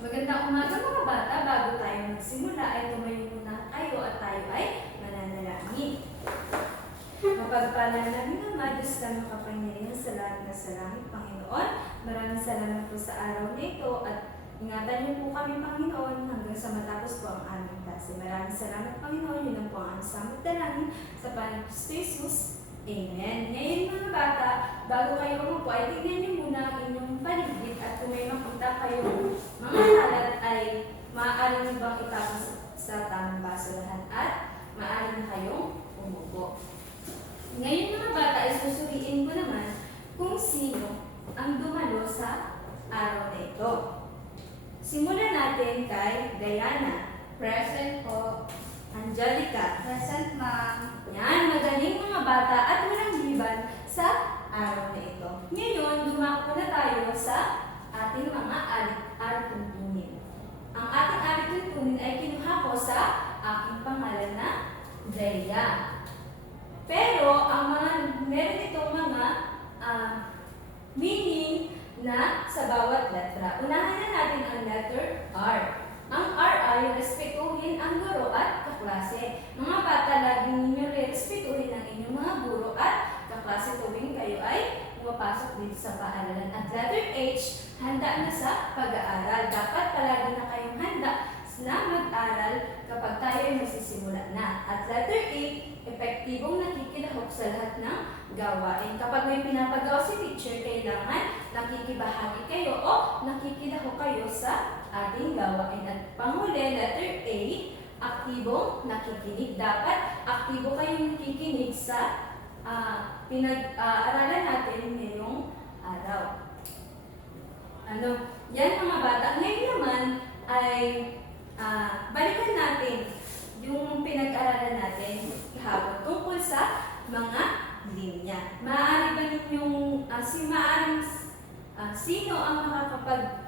Magandang umaga mga bata. Bago tayo magsimula ay tumayo muna kayo at tayo ay mananalangin. Mapagpala namin ang Diyos na makapangyarihan sa lahat na sa langit, Panginoon. Maraming salamat po sa araw na ito at ingatan niyo po kami, Panginoon, hanggang sa matapos po ang aming klase. Maraming salamat, Panginoon. Yun lang po ang samot dalangin sa Panginoon Jesus. Amen. Ngayon mga bata, bago kayo umupo ay tingnan niyo muna ang inyong paligid at kung may makita kayong mga kalat ay maaari niyo bang itapon sa tamang basurahan at maaari na kayong umupo. Ngayon mga bata ay susuriin ko naman kung sino ang dumalo sa araw na ito. Simulan natin kay Diana. Present po. Angelica. Present, ma'am. Yan, magaling mga bata at walang liban sa araw na ito. Ngayon, dumako na tayo sa ating mga alituntunin. Ang ating alituntunin ay kinuha ko sa aking pangalan na Drea. Pero, ang meron itong mga meaning na sa bawat letra. Unahin na natin ang letter R. Ang R ay respetuhin ang guro at kaklase. Mga bata, lagi ninyo respetuhin ang inyong mga guro at kaklase tuwing kayo ay pumapasok dito sa paaralan. At letter H, handa na sa pag-aaral. Dapat palagi na kayong handa na mag-aral kapag tayo ay magsisimula na. At letter A, epektibong nakikilahok sa lahat ng gawain. Kapag may pinapagawa si teacher, kailangan nakikibahagi kayo o nakikilahok kayo sa ating gawain. At panghuli, letter A, aktibong nakikinig. Dapat aktibo kayong nakikinig sa pinag-aaralan natin ngayong araw. Yan mga bata. Ngayon naman ay balikan natin yung pinag-aralan natin kahapon tungkol sa mga linya. Maaari ba ninyong sino ang makakapag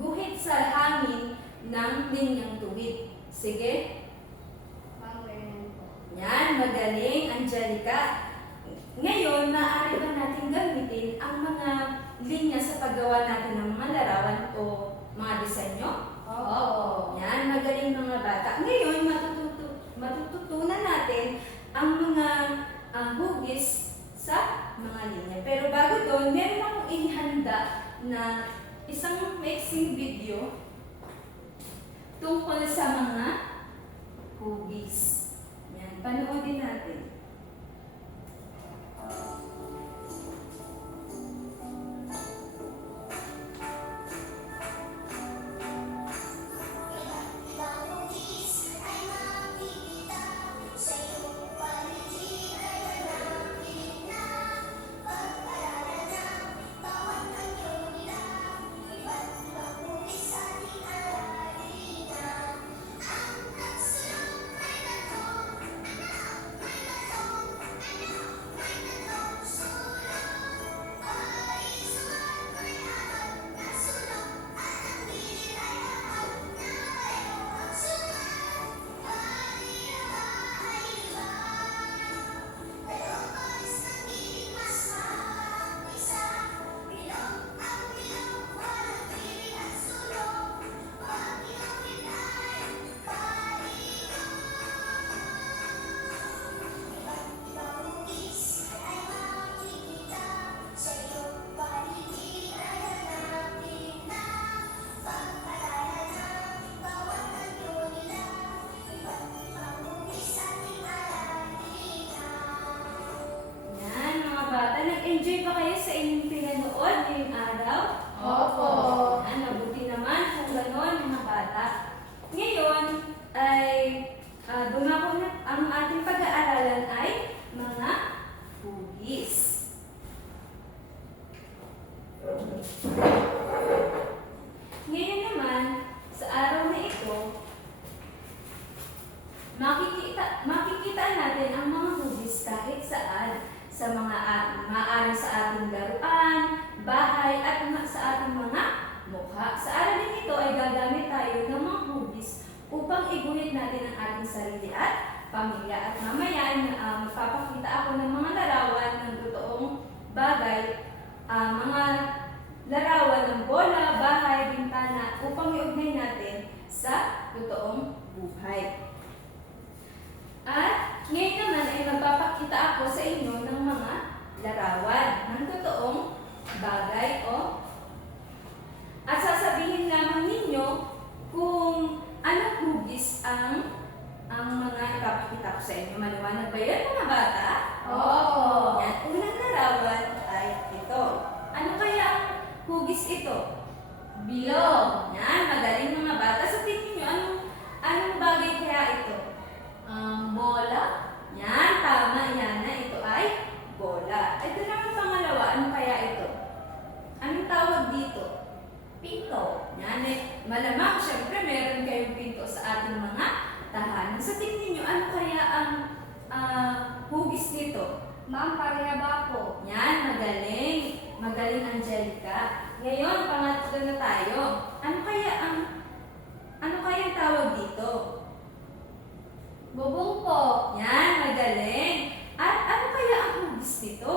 guhit sa hangin ng linyang tuwid? Sige. Ma'am, ganyan po. Yan, magaling, Angelica. Ngayon, maaari ba natin gamitin ang mga linya sa paggawa natin ng mga larawan o mga disenyo? Oo. Yan, magaling mga bata. Ngayon, matututunan natin ang mga hugis sa mga linya. Pero bago doon, meron akong ihanda na isang mixing video tungkol sa mga hugis. Yan, panoodin natin. Nag-enjoy ba kayo sa inyong pinanood ngayong araw? Opo. Mabuti naman kung gano'n mga bata. Ngayon ay dumako na ang ating pag-aaralan ay mga hugis. Ngayon naman, sa araw na ito, makikita natin ang mga hugis kahit saan. Sa mga maaari sa ating laruan, bahay, at sa ating mga mukha. Sa aralin ito ay gagamit tayo ng mga hugis upang iguhit natin ang ating sarili at pamilya. At mamaya, magpapakita ako ng mga larawan ng totoong bagay, mga larawan ng bola, bahay, bintana, buhay. At ngayon naman ay magpapakita ako sa inyo ng mga larawan ng totoong bagay o at sasabihin lamang ninyo kung anong hugis ang mga ipapakita ko sa inyo. Maliwanag ba yan mga bata? Opo. Yan. Unang larawan ay ito. Ano kaya ang hugis ito? Bilog. Yan. Magaling mga bata. Sa tingin nyo, anong bagay kaya ito? Bola. Yan. Tama yan na ito ay bola. Ito naman pangalawa. Ano kaya ito? Anong tawag dito? Pinto. Yan eh. Malamang, syempre, meron kayong pinto sa ating mga tahanan. Sa tingin nyo, ano kaya ang hugis nito? Ma'am, parehaba po. Yan, magaling. Magaling, Angelica. Ngayon, pangatlo na tayo. Ano kaya ang tawag dito? Bubong po. Yan, magaling. At ano kaya ang hugis nito?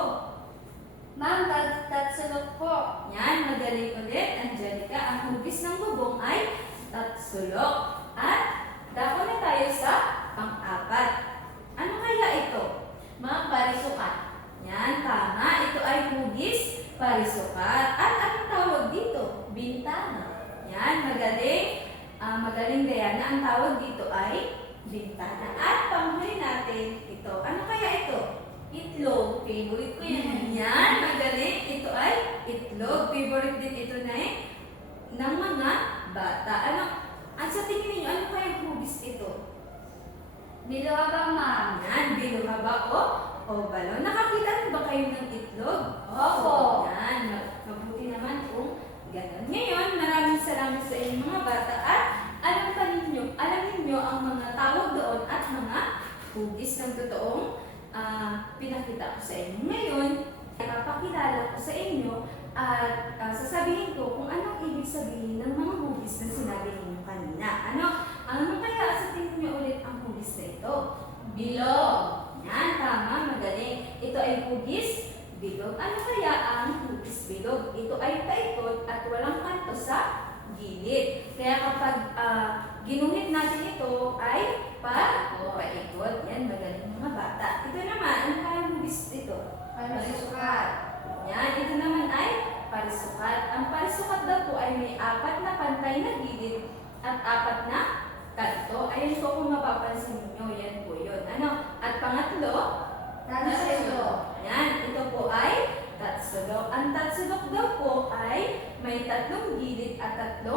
Ma'am, tatsulok po. Yan, magaling ulit, Angelica. Ang hugis ng bubong ay tatsulok. At dako na tayo sa pang-apat. Ano kaya ito? Ma'am, parisukat. Yan, tama. Ito ay hugis, parisukat. At anong tawag dito? Bintana. Yan, magaling. Magaling Diana. Ang tawag dito ay bintana. At panghuli natin ito. Ano kaya ito? Itlog. Favorite ko yan. Yan, magaling. Ito ay itlog. Favorite din ito na ng mga bata. Ang sa tingin ninyo, ano kaya ang hugis ito? Niluwag ma'am. Yan, binuhaba o balon. Nakakita rin ba kayo ng itlog? Opo. Yan, mabuti naman kung ganun. Ngayon, maraming salamat sa inyong mga bata at alam ninyo ang mga tawag doon at mga hugis ng totoong pinakita ko sa inyo. Ngayon, ipapakilala ko sa inyo at sasabihin ko kung anong ibig sabihin ng mga hugis na sinabi ninyo kanina. Ano kaya sa tingin niyo ulit ang hugis na ito? Bilog. Yan, tama, magaling. Ito ay hugis bilog. Ano kaya ang hugis bilog? Ito ay paikot at walang kanto sa gilid. Kaya kapag ginuhit natin ito ay paikot. Yan, magaling mga bata. Ito naman, ano kaya ang hugis ito? Parisukat. Yan, ito naman ay parisukat. Ang parisukat daw po ay may 4 na pantay na gilid at 4 na kanto. Ayun po kung mapapansin ninyo, yan po yun. At pangatlo, Tatsulok. yan, ito po ay tatsulok. Ang tatsulok daw po ay may 3 gilid at 3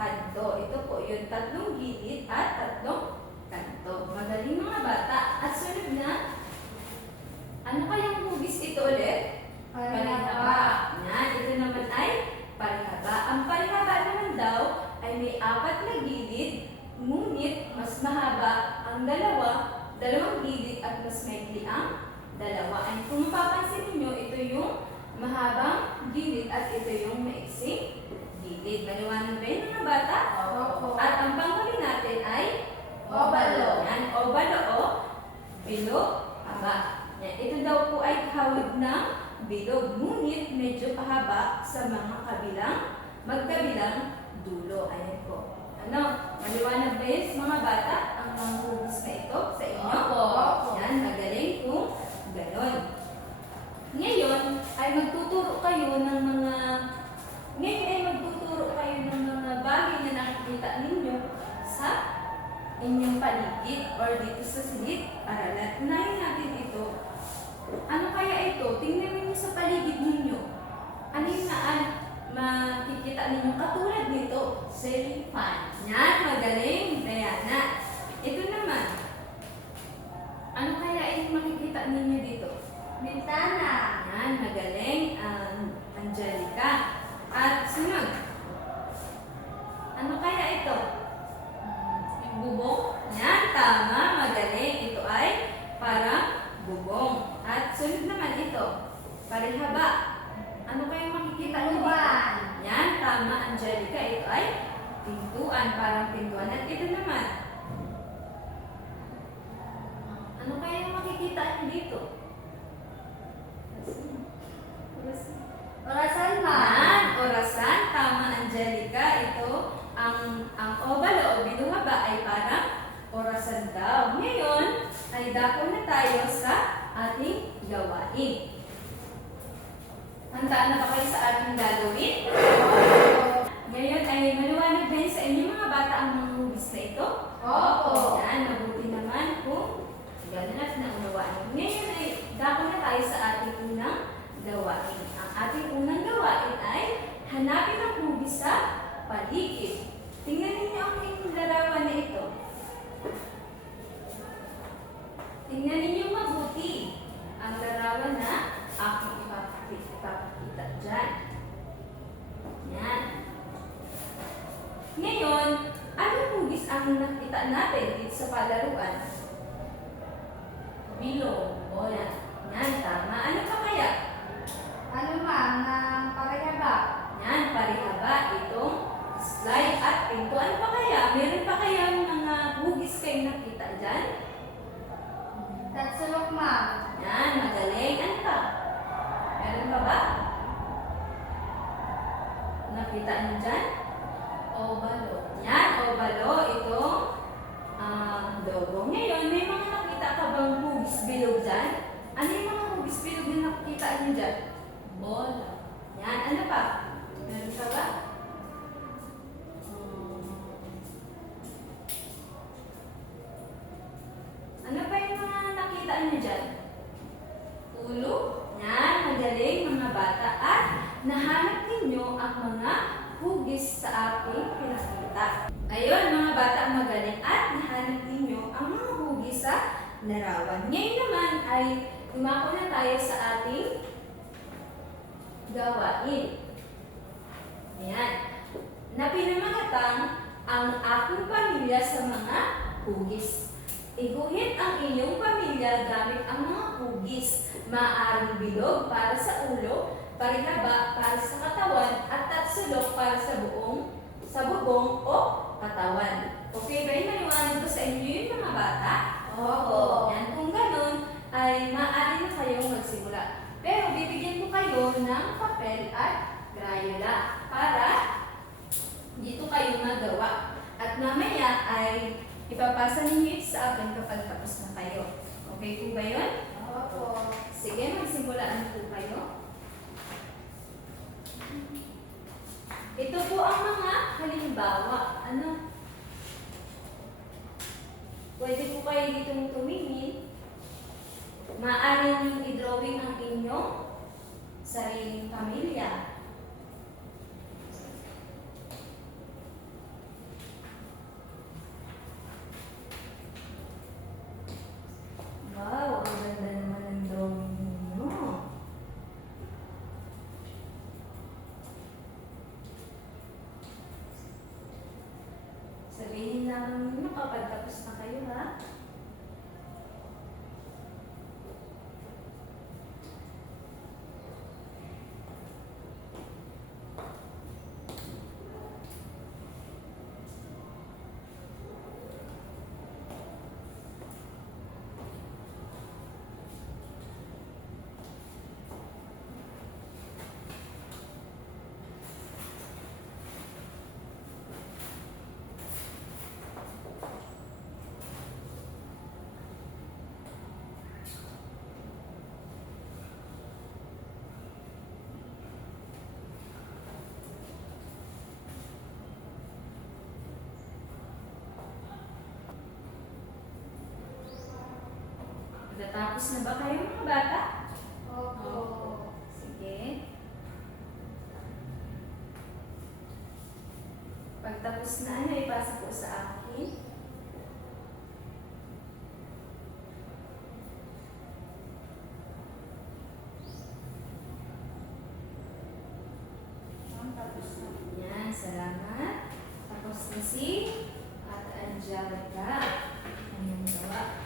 kanto. Ito po yun, 3 gilid at 3 kanto. Magaling mga bata. At sunod na, ano kayang hugis ito ulit? Parihaba. Yan, ito naman ay parihaba. Ang parihaba naman daw ay may 4 na gilid, ngunit mas mahaba ang dalawang gilid at mas maikli ang dalawa. At kung mapapansin niyo, ito yung mahabang gilid at ito yung maiksing gilid. Maliwanag ba yun mga bata? Opo. At ang panghuli natin ay Obalo. Yan, obalo o bilog haba. Yan, ito daw po ay kahawig ng bilog, ngunit medyo pahaba sa mga magkabilang dulo. Ayan po. Maliwanag ba yun mga bata? Ang mga hugis na ito sa inyo? Opo. Yan, magaling kung ganon. Ngayon ay magtuturo kayo ng mga bagay na nakikita ninyo sa inyong paligid or dito sa silid-aralan. Unahin natin ito. Ano kaya ito? Tingnan ninyo sa paligid ninyo. Ano yung makikita ninyo? Katulad nito, ceiling fan. Yan, magaling, Diana. Ito naman. Ano kaya yung makikita ninyo dito? Bintana. Yan, magaling, Angelica. At sunod. Ano kaya ito? Yung bubong. Yan, tama, magaling. Ito ay parang bubong. At sunod naman ito, parihaba. Ano kayong makikita nyo dito? Pintuan. Yan, tama, Angelica. Ito ay pintuan, parang pintuan. At ito naman, ano kayong makikita nyo dito? Orasan ma'am. Yan, orasan. Tama, Angelica. Ito, ang obalo o binuhaba ay parang orasan daw. Ngayon, ay dako na tayo sa ating gawain. Handa na ba kayo sa ating gagawin? Ngayon ay maliwanag din sa inyo mga bata ang mga hugis na ito? Opo. Yan, mabuti naman kung gano'n natin ang unawaan. Ngayon ay dako na tayo sa ating unang gawain. Ang ating unang gawain ay hanapin ang hugis sa paligid. Tingnan ninyo ang inyong larawan na ito. Tingnan ninyo mabuti ang larawan na aking ipapakita dyan. Yan. Ngayon, anong hugis ang nakita natin dito sa palaruan? Bilog. O yan. Yan, tama. Ano pa kaya? Ano ma'am, ng parehaba? Yan, parihaba. Itong slide at pinto. Ano pa kaya? Meron pa kaya mga hugis kayo nakita dyan? Tatsulok ma'am. Yan, magaling. Ano pa? Meron pa ba? Nakita niyo dyan? Obalo. Yan, obalo. Itong logo. Ngayon, may mga nakita ka bang hugis bilog dyan? Ano yung mga hugis bilog na nakikita niyo dyan? Bola. Yan, ano pa? Meron pa ba? Ano pa yung mga nakita niyo dyan? Ulo. Yan, magaling mga bata. At nahanap ninyo ang mga hugis sa aking pinakita. Ayun, mga bata magaling at nahanap ninyo ang mga hugis sa larawan. Ngayon naman ay umako na tayo sa ating gawain. Ayan. Napinamagatang ang aking pamilya sa mga hugis. Iguhit ang inyong pamilya gamit ang mga hugis. Maaaring bilog para sa ulo, parihaba para sa katawan, at tatsulok para sa bubong o katawan. Okay ba yung maliwanag ko sa inyo yung mga bata? Opo. Yan, kung ganun, ay maaari na kayong magsimula. Pero bibigyan ko kayo ng papel at Crayola para dito kayo magawa. At mamaya ay ipapasa ninyo sa akin kapag tapos na kayo. Okay po ba yun? Opo. Sige, magsimulaan po kayo. Ito po ang mga halimbawa. Ano? Pwede po kayo ditong tumingin. Maaari niyong i-drawing ang inyong sariling pamilya. Wow, ang ganda naman ng drawing ninyo. Sabihin lang ninyo kapag tapos na kayo, ha? Natapos na ba kayo mga bata? Opo. Sige. Pagtapos na ano, ipasa po sa akin. Tapos na. Yan, salamat. Tapos na si Ate Angelica. Anong gawa?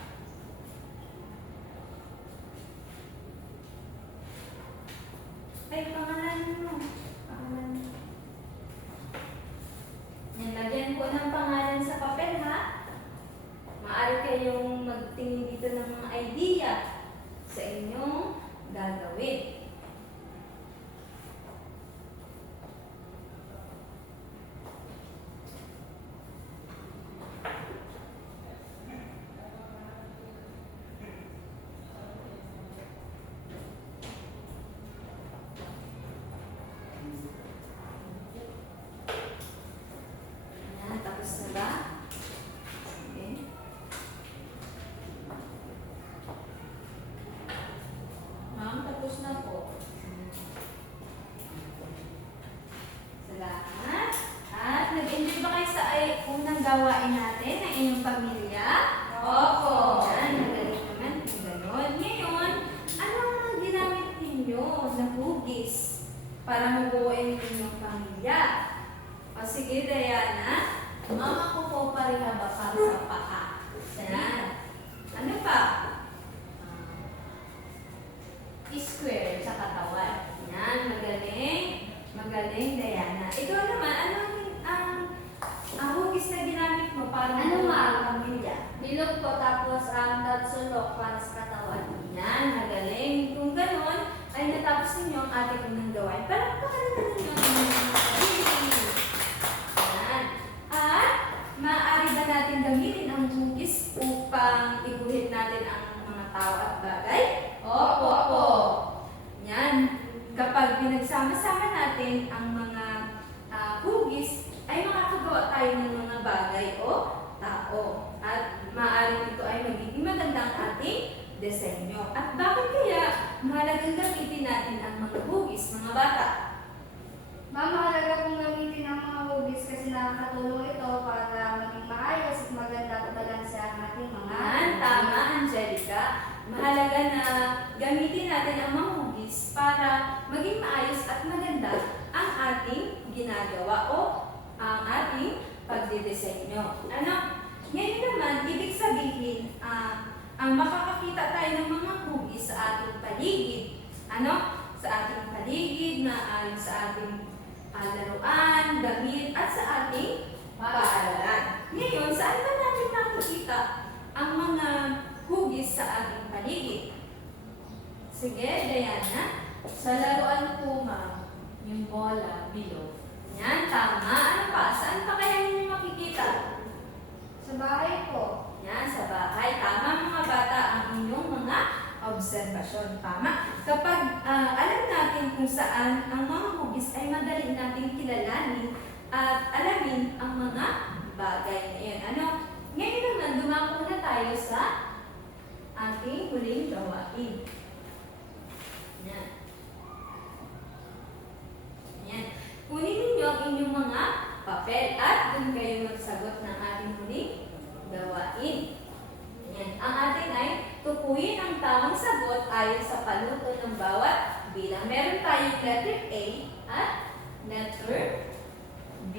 Ay, pangalan mo. Pangalan mo. Yan, lagyan ko ng pangalan sa papel, ha? Maaari kayong magtingin dito ng mga idea sa inyong gagawin. ba? Okay. Ma'am, tapos na po. Salamat. At nag-enjoy ba kayo sa unang gawain natin ng inyong pamilya? Opo. Yan, magaling naman kung gano'n. Ngayon, ano ang mga ginamit ninyo na hugis para mabuuin ang inyong pamilya? O sige, Diana. Ma'am, ako po pareha ba para sa paa? Yan. Ano pa? Square sa katawan. Yan, magaling. Magaling, Diana. Ikaw naman, ano ang hugis na ginamit mo para Ano, mabuuin ma'am? ang pamilya? Bilog po tapos sulok para sa katawan. Yan, magaling. Kung gano'n, ay natapos ninyo ang ating unang gawain. Palakpakan naman ninyo ang inyong mga sarili. Yan. At, maaari ba natin gamitin ang hugis upang iguhit natin ang mga tao at bagay? Opo po. Yan. Kapag pinagsama-sama natin ang mga hugis, ay makakagawa tayo ng mga bagay o tao. At maaaring ito ay magiging maganda ang ating disenyo. At bakit kaya mahalagang gamitin natin ang mga hugis, mga bata? Ma'am, mahalaga pong gamitin ang mga hugis kasi nakakatulong ito para maging maayos at maganda at balanse ang ating mga Yan, tama, Angelica. Mahalaga na gamitin natin ang mga hugis para maging maayos at maganda ang ating ginagawa o ang ating pagdidisenyo. Ano? Ngayon naman, ibig sabihin, ang makakakita tayo ng mga hugis sa ating paligid. Ano? Sa ating paligid, na sa ating laruan, damit, at sa ating paaralan. Ngayon, saan ba natin makikita ang mga hugis sa ating paligid? Sige, Diana. Sa laruan po, ma'am, yung bola, bilog. Yan, tama. Ano pa? Saan pa kaya ninyo makikita? Sa bahay po. Yan, sa bahay. Tama, mga bata, ang inyong mga obserbasyon. Tama. Kapag alam natin kung saan ang mga hugis, ay madali nating kilalanin at alamin ang mga bagay na yun. Ano? Ngayon naman, dumako na tayo sa ating huling gawain. Yan. Yan. Kunin ninyo ang inyong mga papel at dun kayo magsagot ng ating huling gawain. Yan. Ang atin ay tukuyin ang tamang sagot ayon sa panuto ng bawat bilang. Meron tayong letter A at letter B.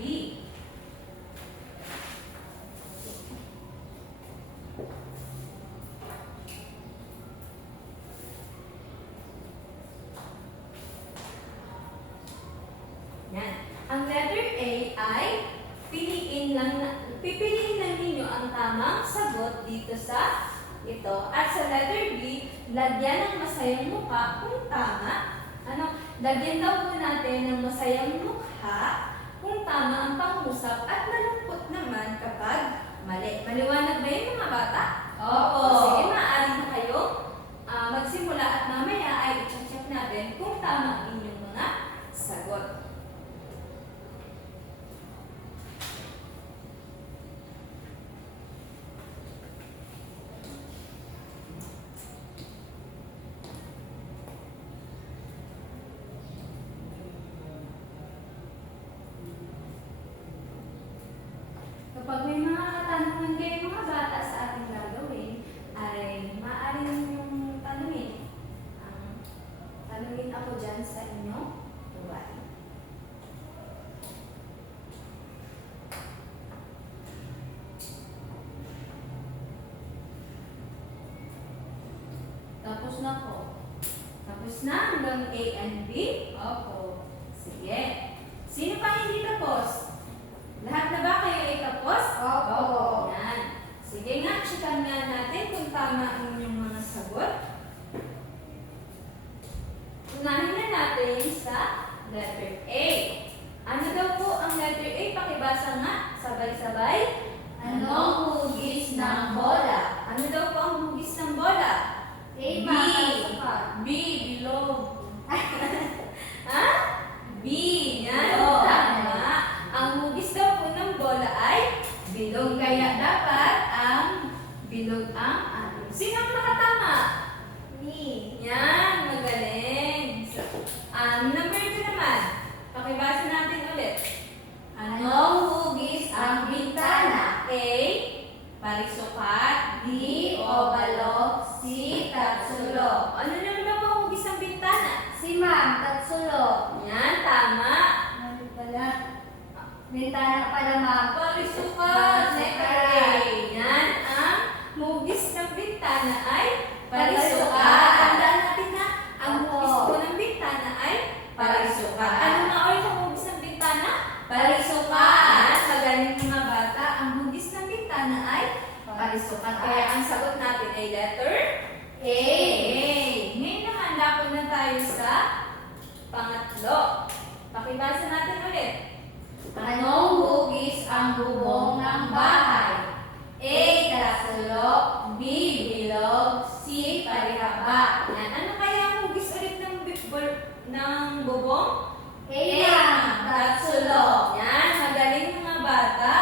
Yan. Ang letter A ay pipiliin lang ninyo ang tamang sagot dito sa ito. At sa letter B, lagyan ng masayang mukha kung tama. Ano? Lagyan daw po natin ng masayang mukha kung tama ang pangusap at malungkot naman kapag mali. Maliwanag ba yun, mga bata? Opo. Sige, maaari na kayong magsimula at mamaya ay i-check natin kung tama ang inyong mga sagot. Kapag may mga katanungan kayo mga bata sa ating gagawin, ay maaari ninyong tanungin. Tanungin ako dyan sa inyong gawain. Tapos na po. Tapos na hanggang A and B? Opo. Sige. Sino pa hindi tapos? Lahat na ba kayo ay tapos? Opo. Yan. Sige nga, checkan nga natin kung tama ang inyong mga sagot. Unahin na natin sa letter A. Ano daw po ang letter A? Pakibasa nga, sabay-sabay. Anong hugis ng bola? Ano daw po ang hugis ng bola? A, B. makasapat. B, bilog. Ha? B, yan. Bilog. Tama. Ang hugis daw po ng bola ay bilog. bilog ang anim. Sino ang nakatama? Me. Yan, magaling. So, number 2 naman. Pakibasa natin ulit. Anong hugis ang bintana? A. Parisukat. B. Obalo. C. Tatsulo. Ano naman ang mahugis ang bintana? Si Ma'am, Tatsulo. Yan, tama. Ano pala? Bintana pala, Ma'am. Parisukat. Letter A. Yan, ang hugis ng bintana ay parisukat. Tandaan natin na ang hugis po ng bintana ay parisukat. Ano nga ulit ang hugis ng bintana? Parisukat. Magaling mga bata, ang hugis ng bintana ay parisukat. Kaya ang sagot natin ay letter A. Ngayon naman, dako na tayo sa pangatlo. Pakibasa natin ulit. Anong hugis ang bubong ng bahay? A. Tatsulo. B. Bilog. C. Parihaba. Yan. Ano kaya ang hugis ulit ng bubong? A. Ma'am, Tatsulo. Yan. Magaling mga bata.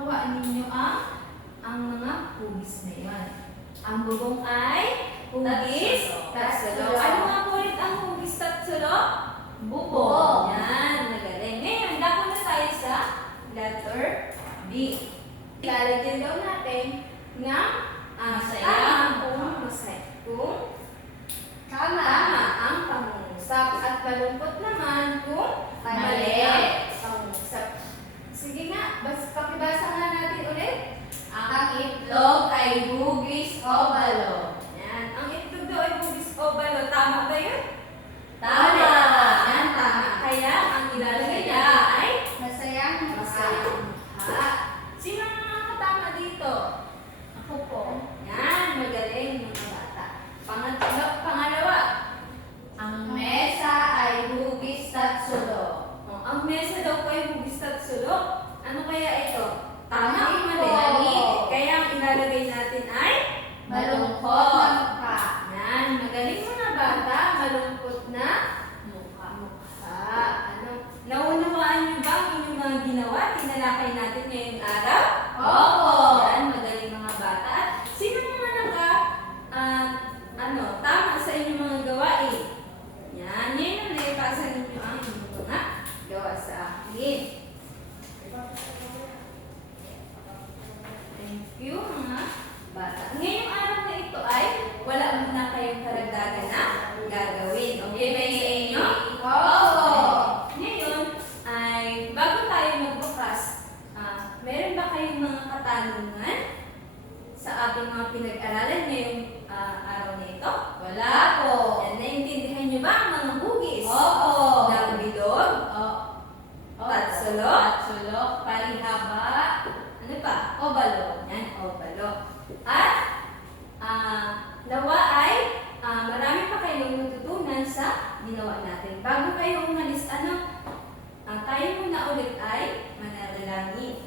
Kuha ninyo ang mga hugis na yan. Ang bubong ay hugis tatsulo. Ano nga po ulit ang hugis tatsulo? Bubong. Yan. Magaling. Ngayon, dako na tayo sa letter B. Lalagyan daw natin ng Masaya. kung masaya. Kung Tama. tama ang pangungusap at malungkot naman kung mali Mali. ang pangungusap. Sige nga, pakibasa nga natin ulit. Ang itlog ay hugis obalo. Yan. Ang itlog daw ay hugis obalo. Tama ba yun? Tama. Yan, tama. Kaya ang ilalagay niya ay Masayang masayang mukha. Sino ang nakakatama dito? Ako po. Yan, magaling mga bata. Pangalawa. Ang mesa ay hugis tatsulo. Oh, ang mesa daw po ay hugis tatsulo. Ano kaya ito? Tama o Mali mali? po. Mali. Kaya ang ilalagay natin ay Malungkot na mukha. Yan, magaling mga bata, malungkot na mukha. Ano? Naunawaan niyo ba ang inyong mga ginawa? Tinalakay natin ngayong araw? Opo. Yan, magaling mga bata. At sino naman tama sa inyong mga gawain? Yan, ngayon na naipasa ninyo ang inyong mga gawa sa akin. Thank you mga bata. Ngayong araw na ito ay wala muna kayong karagdagan na gagawin. Okay ba sa inyo? Opo. Ngayon ay bago tayo magbukas, meron ba kayong mga katanungan sa ating mga pinag-aralan ngayong araw na ito? Wala po. Yan, naintindihan niyo ba ang mga hugis? Opo. Ng bilog, tatsulo, Tatsulo. Parihaba. ano pa? Obalo. Yan, obalo. At nawa ay marami pa kayong matutunan sa ginawa natin. Bago kayo umalis, tayo muna ulit ay manalangin.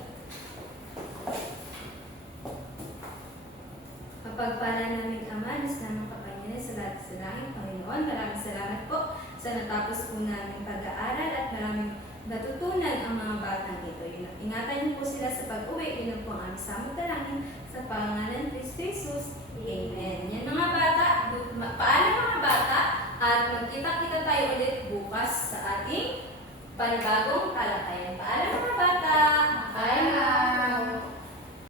Kapagpala namin Ama, ng kapangyarihan sa lahat sa langit, Panginoon, maraming salamat po sa natapos po namin pag-aaral at maraming natutunan ang mga batang ito. Ingatan niyo po sila sa pag-uwi. Yun po ang aming samot dalangin sa pangalan ni Kristo Jesus. Amen. Yan mga bata, paalam mga bata, at magkita-kita tayo ulit bukas sa ating panibagong talakayan. Paalam mga